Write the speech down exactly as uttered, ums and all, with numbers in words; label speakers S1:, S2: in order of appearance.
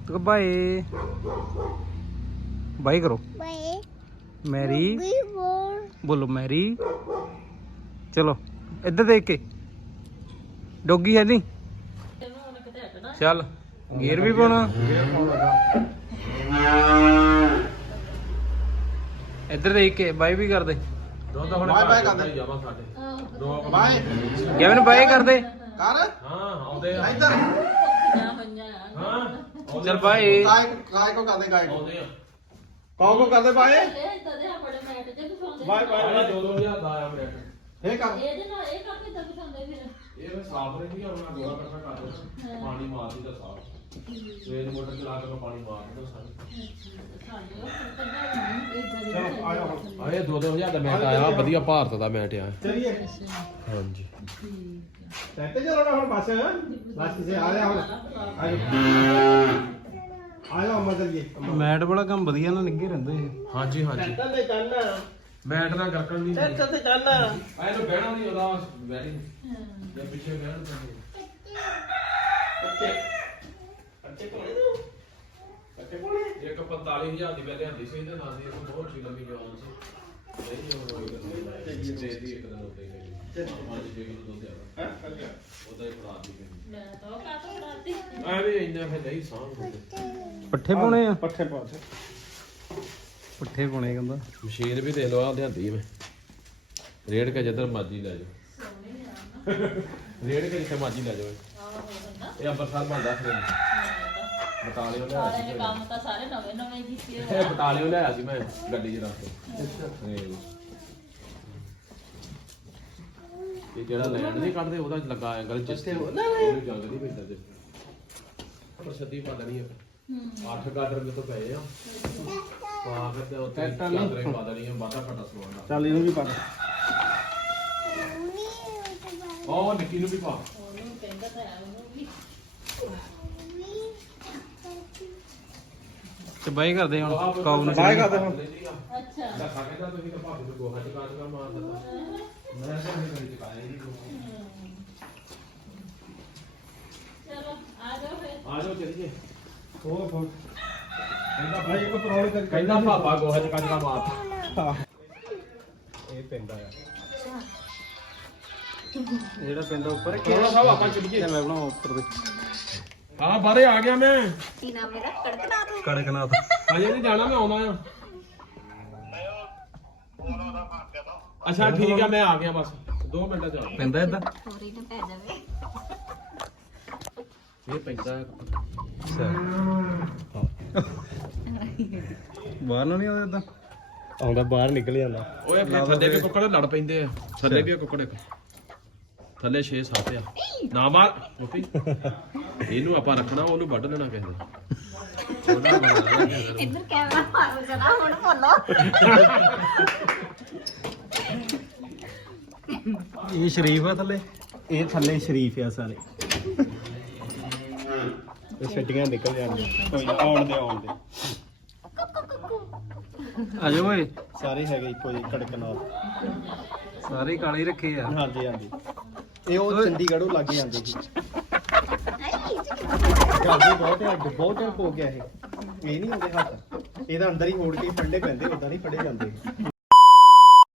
S1: तो bye bye करो Mary बोलो मैरी चलो इधर देख के डॉगी है नहीं चल गियर भी पाना इधर देख के बाय भी कर दे
S2: ਬਾਏ ਬਾਏ ਕਰਦੇ ਜਾਵਾ ਸਾਡੇ ਦੋ ਬਾਏ
S1: ਗਿਵਨ ਬਾਏ ਕਰ ਦੇ
S2: ਕਰ ਹਾਂ ਆਉਂਦੇ ਆ ਇੱਧਰ ਹਾਂ
S1: ਚਲ ਬਾਏ
S2: ਕਾਇ ਕਾਇ ਕੋ ਕਰਦੇ ਕਾਇ ਕੋ ਆਉਂਦੇ ਆ ਕਾਉ ਕੋ ਕਰਦੇ ਬਾਏ ਬਾਏ ਬਾਏ ਦੋ ਦੋ ਹਜ਼ਾਰ ਦਾ ਆਇਆ ਮਿੰਟ ਇਹ ਕਰ
S3: ਇਹਦੇ ਨਾਲ ਇਹ ਕਾਹਦੇ ਤੱਕ ਪਸੰਦ ਫਿਰ
S2: ਇਹ ਸਾਫ ਰਹੀ ਆ ਉਹਨਾਂ ਗੋਲਾ ਇਕੱਠਾ ਕਰ ਦੋ ਪਾਣੀ ਮਾਰਦੀ ਤਾਂ ਸਾਫ ਸਵੇਰ ਮੋਟਰ ਚਲਾ ਕੇ ਪਾਣੀ ਮਾਰ ਦਿੰਦਾ ਸਾਰੇ ਚਲੋ ਆ ਜਾਓ ਆਏ ਦੋ ਦੋ ਹਜ਼ਾਰ ਦਾ ਮੈਟ ਆਇਆ ਵਧੀਆ ਭਾਰਤ ਦਾ ਮੈਟ ਆ ਚਲਿਏ ਹਾਂਜੀ ਸੈਟ ਚਲਾਉਣਾ ਹੁਣ ਬਸ ਬਸ ਕਿਸੇ ਆ ਰਿਹਾ ਹੁਣ ਆ ਜਾਓ ਆ ਜਾਓ ਮਦਰ ਜੀ
S1: ਮੈਟ ਬੜਾ ਕੰਮ ਵਧੀਆ ਨਾ ਨਿੱਗੇ ਰਹਿੰਦੇ
S2: ਹਾਂਜੀ ਹਾਂਜੀ
S4: ਤੇ ਜਾਣਾ
S2: ਮੈਟ ਨਾਲ ਗਰਕਣ ਨਹੀਂ
S4: ਤੇ ਤੇ ਜਾਣਾ
S2: ਆਏ ਨੂੰ ਬਹਿਣਾ ਨਹੀਂ ਉਹਦਾ ਵੈਰੀ ਜਾਂ ਪਿੱਛੇ ਬਹਿਣ
S4: ਬੱਚੇ ਬੱਚੇ ਕੋਲੇ ਨੂੰ ਬੱਚੇ ਕੋਲੇ
S2: ਇੱਕ ਪੰਤਾਲੀ ਹਜ਼ਾਰ ਦੀ ਮੈਂ ਲਿਆਂਦੀ ਸੀ ਇਹਦੇ ਨਾਲ ਦੀ ਇੱਕ ਬਹੁਤ ਸੀ ਲੰਮੀ ਜਵਾਨ ਸੀ ਨਹੀਂ ਉਹ ਹੋਈ ਗੱਲ ਦੇ ਦੀ ਇੱਕ ਦਿਨ ਉੱਤੇ ਗਈ ਪੰਜ ਛੇ ਕਿਲੋ ਦੁੱਧ ਆਇਆ ਉਹਦਾ ਹੀ ਫੜਾ ਦੀ
S3: ਮੈਂ ਤਾਂ ਕਾਹਤੋਂ ਬਣਾਤੀ
S2: ਐਵੇਂ ਇੰਨਾ ਫਿਰ ਨਹੀਂ ਸਾਂਭ ਹੁੰਦੇ
S1: ਪੱਠੇ ਪਾਉਣੇ ਆ
S4: ਪੱਠੇ ਪਾਉਣੇ
S1: ਪੱਠੇ ਪਾਉਣੇ ਕਹਿੰਦਾ
S2: ਮਸ਼ੀਨ ਵੀ ਦੇ ਲਓ ਆ ਲਿਆਂਦੀ ਮੈਂ ਰੇੜ ਕੇ ਜਿੱਧਰ ਮਰਜੀ ਲੈ ਜਾਓ ਰੇੜ ਕੇ ਜਿੱਥੇ ਮਰਜੀ ਲੈ ਜਾਓ ਇਹ ਅੰਬਰਸਰ ਬਣਦਾ ਫਿਰ ਬਟਾਲਿਓ ਲਿਆਇਆ
S3: ਸਾਰੇ
S2: ਸੀ
S3: ਕੰਮ ਤਾਂ ਸਾਰੇ ਨਵੇਂ ਨਵੇਂ ਕੀਤੇ
S2: ਇਹ ਬਟਾਲਿਓ ਲਿਆਇਆ ਸੀ ਮੈਂ ਗੱਡੀ 'ਚ ਰੱਖ ਕੇ ਇਹ ਜਿਹੜਾ ਲੈਂਡ ਨਹੀਂ ਕੱਢਦੇ ਉਹਦਾ ਲੱਗਾ ਐਂਗਲ ਜਿੱਥੇ ਉਹਨੂੰ ਜੰਗ ਨਹੀਂ ਪੈਂਦਾ ਤੇ ਪਰ ਸੱਦੀ ਪਾ ਦੇਣੀ ਹੈ ਅੱਠ ਗਾਡਰ ਮੇਰੇ ਤੋਂ ਪਏ ਆ ਪਾ ਕੇ ਤੇ ਉੱਤੇ ਚਾਦਰੇ ਪਾ ਦੇਣੀ ਆ ਬਾਟਾ ਘਟਾ ਸਵਾਉਣ ਦਾ
S4: ਚੱਲ ਇਹਨੂੰ ਵੀ ਪਾ
S2: ਉਹ ਨਿੱਕੀ ਨੂੰ ਵੀ ਪਾ
S3: ਉਹਨੂੰ ਕਹਿੰਦਾ ਤਾਂ ਆ ਉਹਨੂੰ ਵੀ
S1: ਤੇ ਬਾਈ ਕਰਦੇ ਹੁਣ ਕਾਉ ਨੂੰ
S4: ਬਾਏ ਕਰਦੇ ਹੁਣ
S3: ਅੱਛਾ
S2: ਲੱਖਾ ਕਹਿੰਦਾ ਤੁਸੀਂ ਤਾਂ ਭਾਬੀ ਨੂੰ ਗੋਹਾ ਚਕਾ ਚਕਾ ਮਾਰ ਦਿੱਤਾ ਮੈਂ ਤਾਂ ਨਹੀਂ ਕਰੀ ਚਕਾਇਆ ਨਹੀਂ ਗੋਹਾ
S3: ਚਲੋ ਆ ਜਾਓ ਫਿਰ
S2: ਆ ਜਾਓ ਚਲੀਏ
S4: ਹੋਰ ਹੋਰ
S2: ਕਹਿੰਦਾ
S4: ਭਾਈ ਇੱਕ ਪ੍ਰੋਬਲਮ ਕਰ
S2: ਕਹਿੰਦਾ ਪਾਪਾ ਗੋਹਾ ਚਕਾ ਚਕਾ ਮਾਰ
S4: ਇਹ ਪੈਂਦਾ ਆ
S1: ਜਿਹੜਾ ਪਿੰਡ ਉੱਪਰ
S2: ਕਰੋਨਾ ਸਾਹਿਬ ਆਪਾਂ ਚਲੀਏ
S1: ਮੈਂ ਬਣਾਉ ਉੱਪਰ ਦੇ
S2: ਹਾਂ ਬਾਹਰੇ ਆ ਗਿਆ ਮੈਂ
S3: ਕੀ ਨਾਮ ਮੇਰਾ ਕੜਕਨਾਥ
S1: ਕੜਕਨਾਥ
S2: ਅਜੇ ਨਹੀਂ ਜਾਣਾ ਮੈਂ ਆਉਣਾ ਆ ਅੱਛਾ ਠੀਕ ਆ ਮੈਂ ਆ ਗਿਆ ਬਸ ਦੋ ਮਿੰਟਾਂ ਚ ਆ ਗਿਆ
S1: ਪੈਂਦਾ ਏਦਾਂ
S3: ਹੋਰੀ ਨਾ ਪੈ ਜਾਵੇ
S2: ਇਹ ਪੈਂਦਾ
S1: ਬਾਹਰ ਨੂੰ ਨਹੀਂ ਆਉਂਦਾ ਏਦਾਂ
S4: ਆਉਂਦਾ ਬਾਹਰ ਨਿਕਲ ਜਾਂਦਾ
S2: ਓਏ ਫਿਰ ਥੱਲੇ ਵੀ ਕੁੱਕੜ ਲੜ ਪੈਂਦੇ ਆ ਥੱਲੇ ਵੀ ਆ ਕੁੱਕੜ ਇੱਕ ਥੱਲੇ ਛੇ ਸੱਤ ਆ ਨਾ ਮਾਰ ਮੁੱਤੀ ਇਹਨੂੰ ਆਪਾਂ ਰੱਖਣਾ ਉਹਨੂੰ ਵੱਢ ਦੇਣਾ ਕਿਸੇ ਦਾ ਉਹਦਾ ਬਣਾ ਦੇਣਾ
S3: ਇੱਧਰ ਕੈਮਰਾ ਮਾਰੋ ਜਰਾ ਹੁਣ ਬੋਲੋ
S1: ਇਹ ਸ਼ਰੀਫ ਆ ਥੱਲੇ
S4: ਇਹ ਥੱਲੇ ਸ਼ਰੀਫ ਆ ਸਾਰੇ ਇਹ ਛੱਡੀਆਂ ਨਿਕਲ ਜਾਣੀਆਂ ਕੋਈ ਨਾ ਆਉਣ ਦੇ ਆਉਣ ਦੇ
S1: ਆ ਜਾਓ ਓਏ
S4: ਸਾਰੇ ਹੈਗੇ ਇੱਕੋ ਜਿਹੇ ਕੜਕਨਾਥ
S1: ਸਾਰੇ ਹੀ ਕਾਲੇ ਹੀ ਰੱਖੇ ਆ
S4: ਹਾਂਜੀ ਹਾਂਜੀ ਇਹ ਉਹ ਚੰਡੀਗੜ੍ਹੋਂ ਲੱਗ ਜਾਂਦੇ ਸੀ ਗਾਦੀ ਬਹੁਤ ਹੈ ਬਹੁਤ ਟਾਈਮ ਹੋ ਗਿਆ ਇਹ ਇਹ ਨਹੀਂ ਹੁੰਦੇ ਹੱਥ ਇਹਦਾ ਅੰਦਰ ਹੀ ਹੋੜ ਕੇ ਫੜਨੇ ਪੈਂਦੇ ਉਦਾਂ ਨਹੀਂ ਫੜੇ ਜਾਂਦੇ